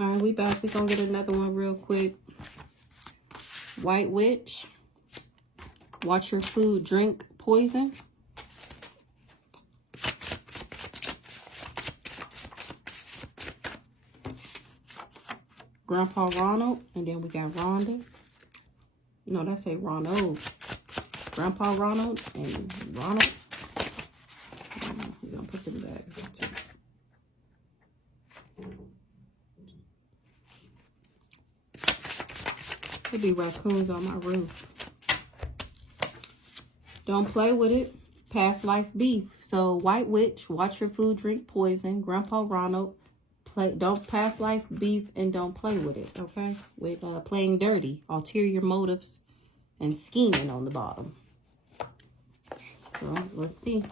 All right, we back. We gonna get another one real quick. White Witch. Watch your food drink poison. Grandpa Ronald. And then we got Rhonda. No, that's a Ronald. Grandpa Ronald and Ronald. We're gonna put them back. Could be raccoons on my roof. Don't play with it. Past life beef. So White Witch, watch your food drink poison. Grandpa Ronald, don't past life beef and don't play with it. Okay, with playing dirty, ulterior motives, and scheming on the bottom. So let's see.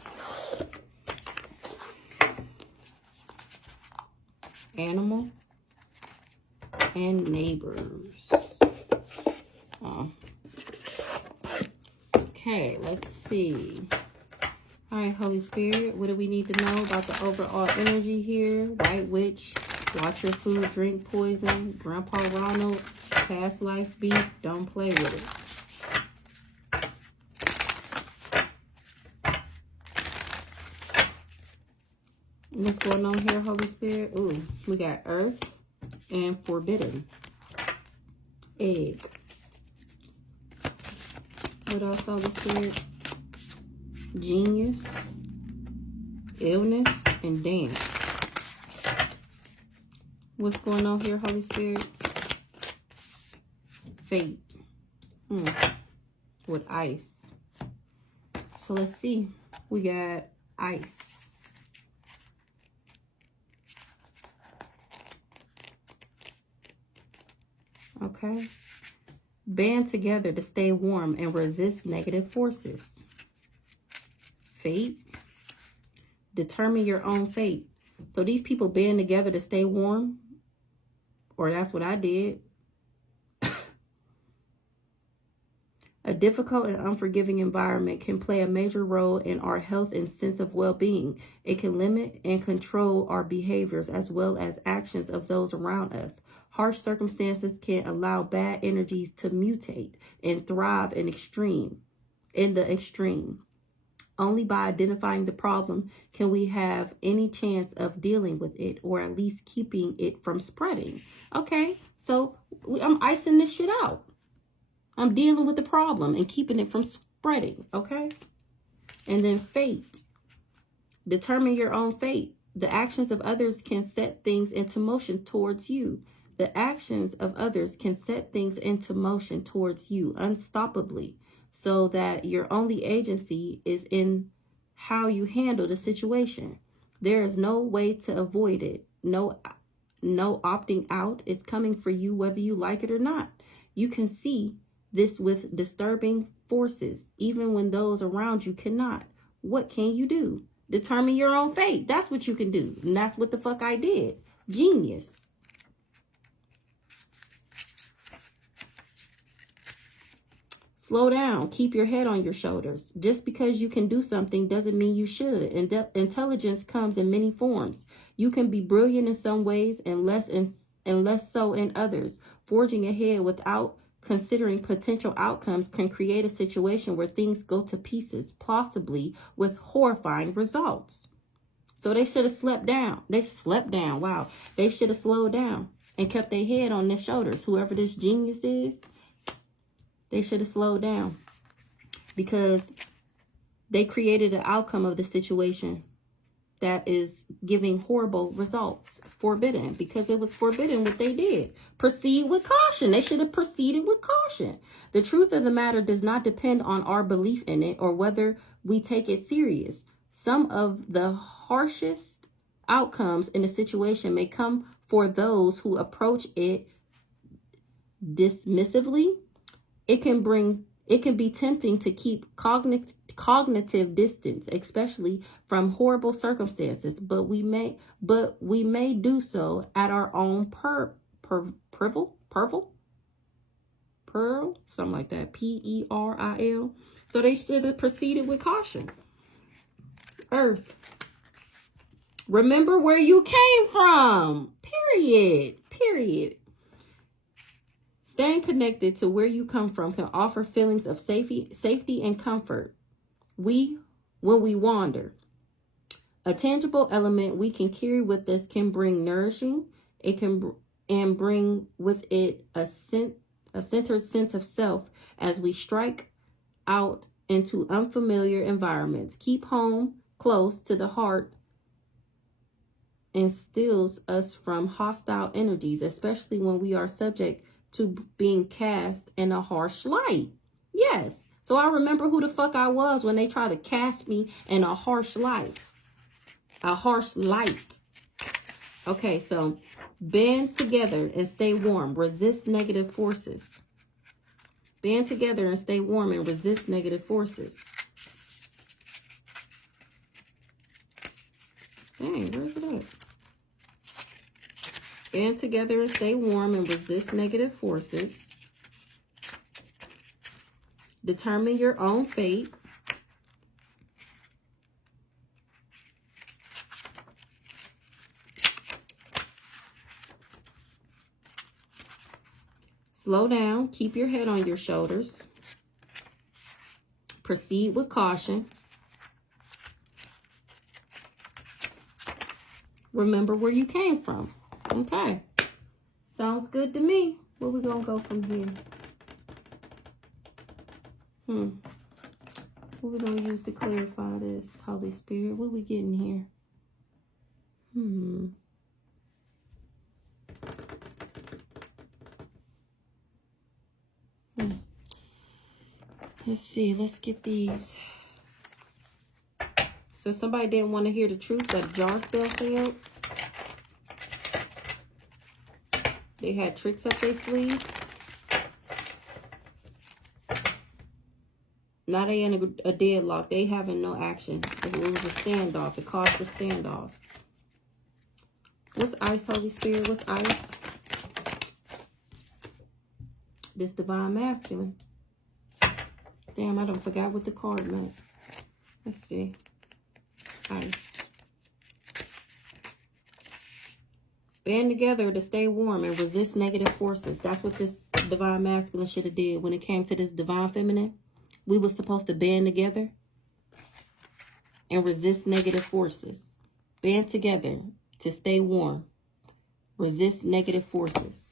Animal and neighbors. Okay, let's see. All right, Holy Spirit, what do we need to know about the overall energy here? White Witch, watch your food, drink poison. Grandpa Ronald, past life beef, don't play with it. What's going on here, Holy Spirit? Ooh, we got earth and forbidden. Egg. What else, Holy Spirit? Genius, illness, and dance. What's going on here, Holy Spirit? Fate. With ice. So let's see. We got ice. Okay. Band together to stay warm and resist negative forces. Fate. Determine your own fate. So these people band together to stay warm. Or that's what I did. A difficult and unforgiving environment can play a major role in our health and sense of well-being. It can limit and control our behaviors as well as actions of those around us. Harsh circumstances can allow bad energies to mutate and thrive in the extreme. Only by identifying the problem can we have any chance of dealing with it, or at least keeping it from spreading. Okay, so I'm icing this shit out. I'm dealing with the problem and keeping it from spreading, okay? And then fate. Determine your own fate. The actions of others can set things into motion towards you. The actions of others can set things into motion towards you unstoppably, so that your only agency is in how you handle the situation. There is no way to avoid it. No opting out is coming for you whether you like it or not. You can see this with disturbing forces, even when those around you cannot. What can you do? Determine your own fate. That's what you can do. And that's what the fuck I did. Genius. Slow down. Keep your head on your shoulders. Just because you can do something doesn't mean you should. Intelligence comes in many forms. You can be brilliant in some ways and less so in others. Forging ahead without considering potential outcomes can create a situation where things go to pieces, possibly with horrifying results. So they should have slept down. They slept down. Wow. They should have slowed down and kept their head on their shoulders. Whoever this genius is, they should have slowed down, because they created an outcome of the situation that is giving horrible results. Forbidden, because it was forbidden what they did. Proceed with caution. They should have proceeded with caution. The truth of the matter does not depend on our belief in it or whether we take it serious. Some of the harshest outcomes in a situation may come for those who approach it dismissively. It can be tempting to keep cognitive distance, especially from horrible circumstances, but we may do so at our own peril, something like that, Peril. So they should have proceeded with caution. Earth. Remember where you came from. Period. Period. Staying connected to where you come from can offer feelings of safety and comfort. When we wander, a tangible element we can carry with us can bring nourishing. It can bring with it a centered sense of self as we strike out into unfamiliar environments. Keep home close to the heart and steals us from hostile energies, especially when we are subject to being cast in a harsh light. Yes. So I remember who the fuck I was when they tried to cast me in a harsh light. A harsh light. Okay, so band together and stay warm. Resist negative forces. Band together and stay warm and resist negative forces. Dang, where's it at? Band together and stay warm and resist negative forces. Determine your own fate. Slow down. Keep your head on your shoulders. Proceed with caution. Remember where you came from. Okay. Sounds good to me. Where we gonna go from here? What we gonna use to clarify this, Holy Spirit? What we getting here? Let's see. Let's get these. So somebody didn't want to hear the truth, but jar spell failed. They had tricks up their sleeve. Now they in a deadlock. They having no action. It was a standoff. It caused a standoff. What's ice, Holy Spirit? What's ice? This divine masculine. Damn, I don't forgot what the card meant. Let's see. Ice. Band together to stay warm and resist negative forces. That's what this divine masculine should have did when it came to this divine feminine. We were supposed to band together and resist negative forces. Band together to stay warm. Resist negative forces.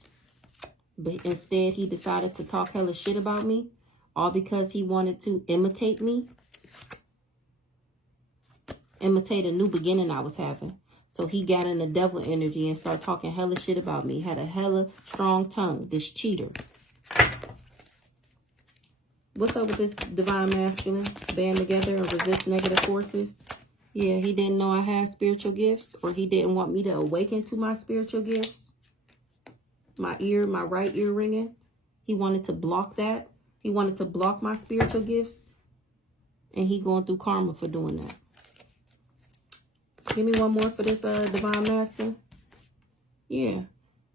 But instead, he decided to talk hella shit about me. All because he wanted to imitate me. Imitate a new beginning I was having. So he got in the devil energy and started talking hella shit about me. Had a hella strong tongue. This cheater. What's up with this divine masculine? Band together and resist negative forces. Yeah, he didn't know I had spiritual gifts. Or he didn't want me to awaken to my spiritual gifts. My right ear ringing. He wanted to block that. He wanted to block my spiritual gifts. And he going through karma for doing that. Give me one more for this divine masculine. Yeah.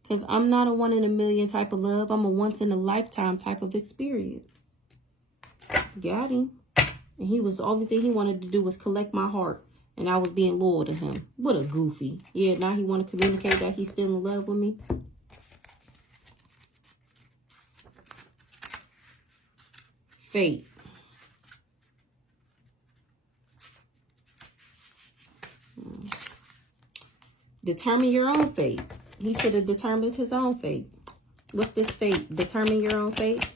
Because I'm not a one in a million type of love. I'm a once in a lifetime type of experience. Got him. And he was, the only thing he wanted to do was collect my heart. And I was being loyal to him. What a goofy. Yeah, now he want to communicate that he's still in love with me. Fate. Determine your own fate. He should have determined his own fate. What's this fate? Determine your own fate.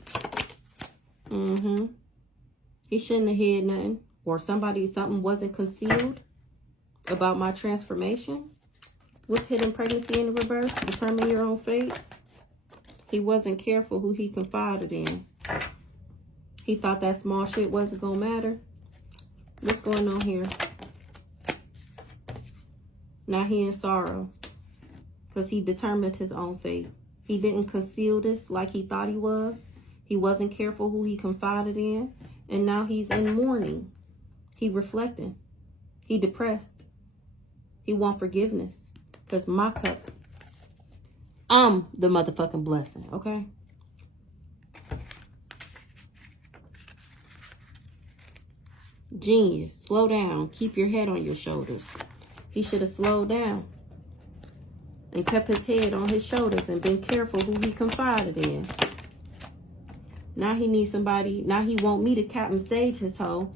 He shouldn't have hid nothing. Or something wasn't concealed about my transformation. What's hidden pregnancy in the reverse? Determine your own fate. He wasn't careful who he confided in. He thought that small shit wasn't gonna matter. What's going on here? Now he in sorrow. Because he determined his own fate. He didn't conceal this like he thought he was. He wasn't careful who he confided in. And now he's in mourning. He reflecting. He depressed. He want forgiveness. Because my cup, I'm the motherfucking blessing, okay? Genius. Slow down. Keep your head on your shoulders. He should have slowed down. and kept his head on his shoulders and been careful who he confided in. Now he needs somebody. Now he want me to Captain Sage his hoe.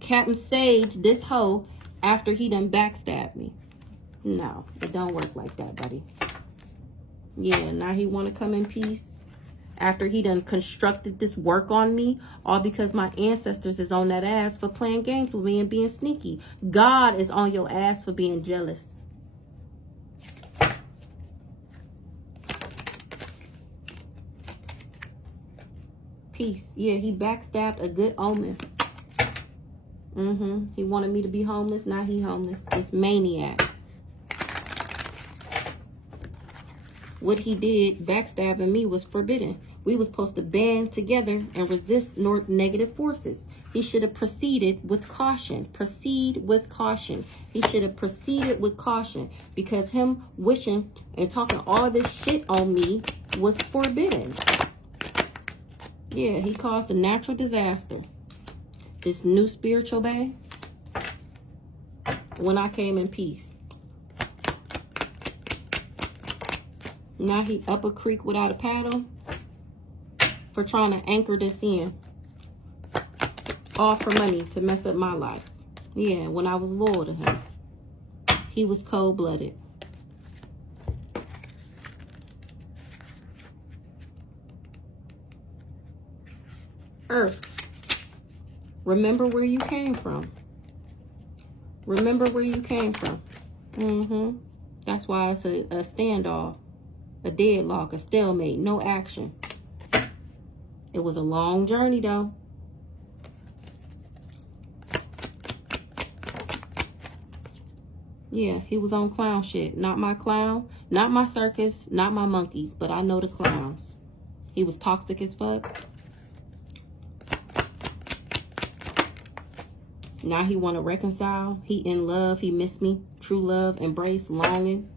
Captain Sage this hoe after he done backstabbed me. No, it don't work like that, buddy. Yeah, now he want to come in peace. After he done constructed this work on me, all because my ancestors is on that ass for playing games with me and being sneaky. God is on your ass for being jealous. Peace. Yeah, he backstabbed a good omen. He wanted me to be homeless. Now he homeless. This maniac. What he did, backstabbing me, was forbidden. We was supposed to band together and resist negative forces. He should have proceeded with caution. Proceed with caution. He should have proceeded with caution, because him wishing and talking all this shit on me was forbidden. Yeah, he caused a natural disaster. This new spiritual bae, when I came in peace. Now he up a creek without a paddle for trying to anchor this in. All for money to mess up my life. Yeah, when I was loyal to him. He was cold-blooded. Earth. Remember where you came from. Remember where you came from. That's why it's a standoff. A deadlock, a stalemate, no action. It was a long journey, though. Yeah, he was on clown shit. Not my clown, not my circus, not my monkeys, but I know the clowns. He was toxic as fuck. Now he want to reconcile. He in love. He missed me. True love, embrace, longing.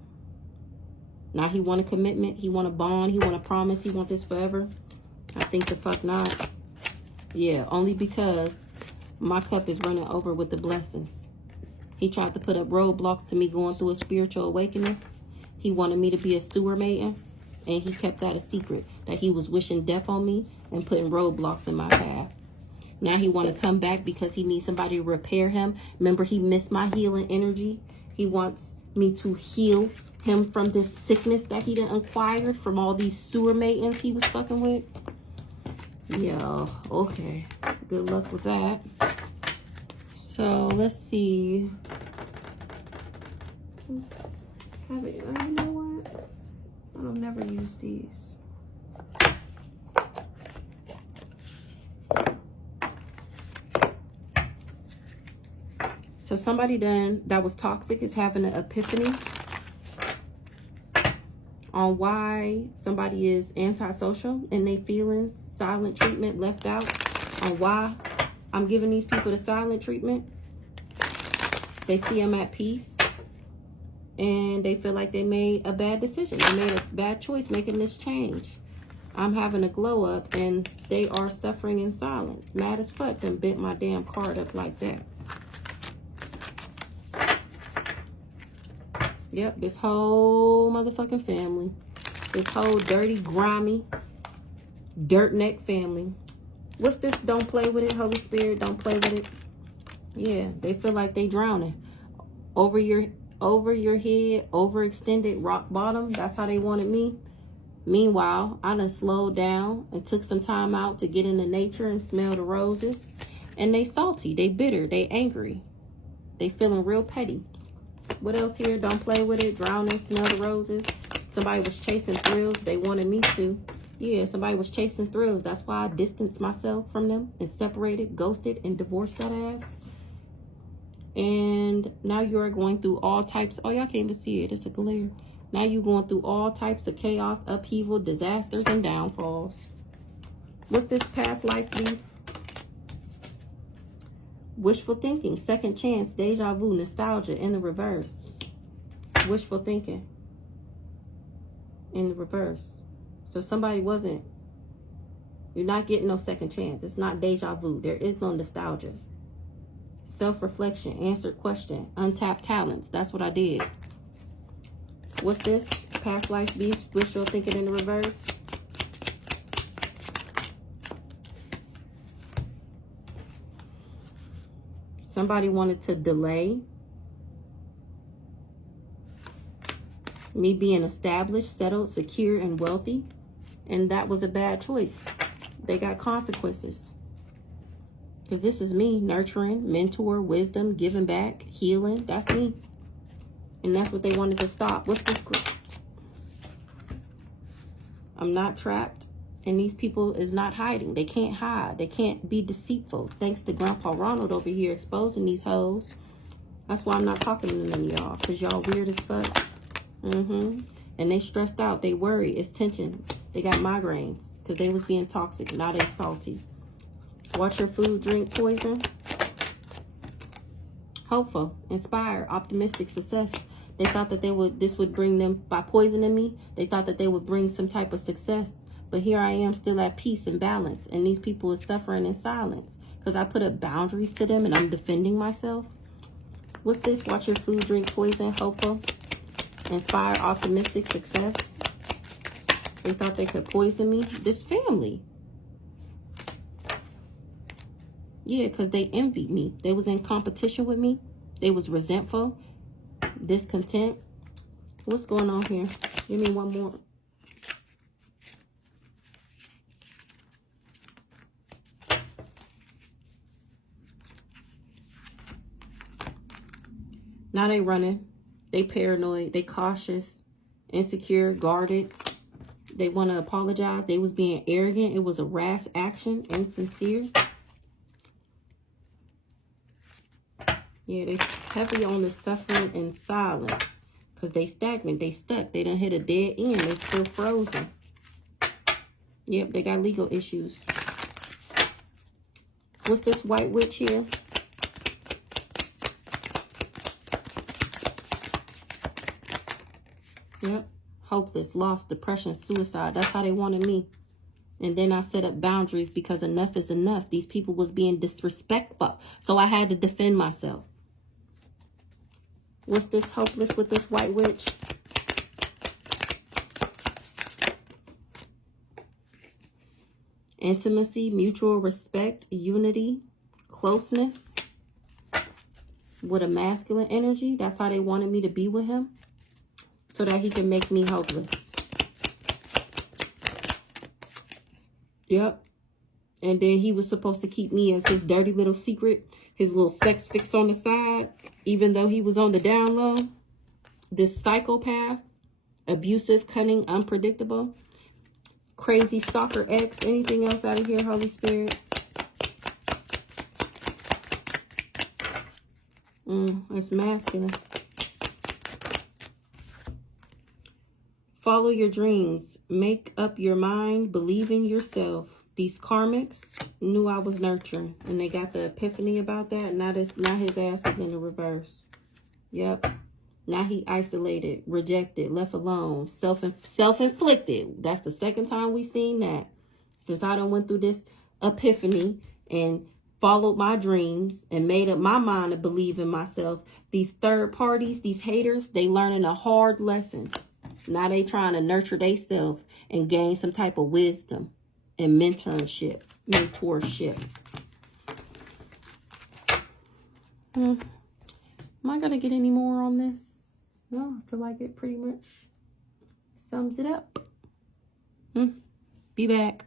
Now he want a commitment. He want a bond. He want a promise. He want this forever. I think the fuck not. Yeah, only because my cup is running over with the blessings. He tried to put up roadblocks to me going through a spiritual awakening. He wanted me to be a sewer maiden. And he kept that a secret. That he was wishing death on me and putting roadblocks in my path. Now he want to come back because he needs somebody to repair him. Remember, he missed my healing energy. He wants me to heal him from this sickness that he done acquired from all these sewer maidens he was fucking with. Yeah, okay. Good luck with that. So let's see. You know what? I'll never use these. So somebody that was toxic is having an epiphany on why somebody is antisocial and they feelings, silent treatment, left out, on why I'm giving these people the silent treatment. They see I'm at peace and they feel like they made a bad decision. They made a bad choice making this change. I'm having a glow up and they are suffering in silence. Mad as fuck, done bent my damn card up like that. Yep, this whole motherfucking family. This whole dirty, grimy, dirt neck family. What's this? Don't play with it, Holy Spirit. Don't play with it. Yeah, they feel like they drowning. Over your head, overextended, rock bottom. That's how they wanted me. Meanwhile, I done slowed down and took some time out to get into nature and smell the roses. And they salty, they bitter, they angry. They feeling real petty. What else here? Don't play with it. Drowning, smell the roses. Somebody was chasing thrills. They wanted me to. Yeah, somebody was chasing thrills. That's why I distanced myself from them and separated, ghosted, and divorced that ass. And now you are going through all types. Oh, y'all can't even see it. It's a glare. Now you're going through all types of chaos, upheaval, disasters, and downfalls. What's this past life leaf? Wishful thinking, second chance, deja vu, nostalgia in the reverse. Wishful thinking in the reverse. So somebody wasn't, you're not getting no second chance. It's not deja vu. There is no nostalgia. Self-reflection, answered question, untapped talents. That's what I did. What's this? Past life beast, wishful thinking in the reverse. Somebody wanted to delay me being established, settled, secure, and wealthy. And that was a bad choice. They got consequences. Because this is me, nurturing, mentor, wisdom, giving back, healing. That's me. And that's what they wanted to stop. What's this? I'm not trapped. And these people is not hiding. They can't hide. They can't be deceitful. Thanks to Grandpa Ronald over here exposing these hoes. That's why I'm not talking to none of y'all. Because y'all weird as fuck. And they stressed out. They worry. It's tension. They got migraines. Because they was being toxic. Now they salty. Watch your food, drink poison. Hopeful, inspired, optimistic, success. They thought that this would bring them, by poisoning me, they thought that they would bring some type of success. But here I am still at peace and balance. And these people are suffering in silence. Because I put up boundaries to them and I'm defending myself. What's this? Watch your food, drink poison, hopeful, inspired, optimistic, success. They thought they could poison me. This family. Yeah, because they envied me. They was in competition with me. They was resentful, discontent. What's going on here? Give me one more. Now they running. They paranoid. They cautious, insecure, guarded. They want to apologize. They was being arrogant. It was a rash action, insincere. Yeah, they heavy on the suffering and silence. Because they stagnant. They stuck. They done hit a dead end. They still frozen. Yep, they got legal issues. What's this white witch here? Yep. Hopeless, lost, depression, suicide. That's how they wanted me. And then I set up boundaries because enough is enough. These people was being disrespectful. So I had to defend myself. What's this hopeless with this white witch? Intimacy, mutual respect, unity, closeness with a masculine energy. That's how they wanted me to be with him. So that he can make me hopeless. Yep. And then he was supposed to keep me as his dirty little secret. His little sex fix on the side. Even though he was on the down low. This psychopath. Abusive, cunning, unpredictable. Crazy stalker ex. Anything else out of here, Holy Spirit? It's masculine. Follow your dreams. Make up your mind. Believe in yourself. These karmics knew I was nurturing. And they got the epiphany about that. Now his ass is in the reverse. Yep. Now he isolated, rejected, left alone. Self-inflicted. That's the second time we seen that. Since I done went through this epiphany and followed my dreams and made up my mind to believe in myself. These third parties, these haters, they learning a hard lesson. Now they trying to nurture themselves and gain some type of wisdom and mentorship. Am I going to get any more on this? No, I feel like it pretty much sums it up. Be back.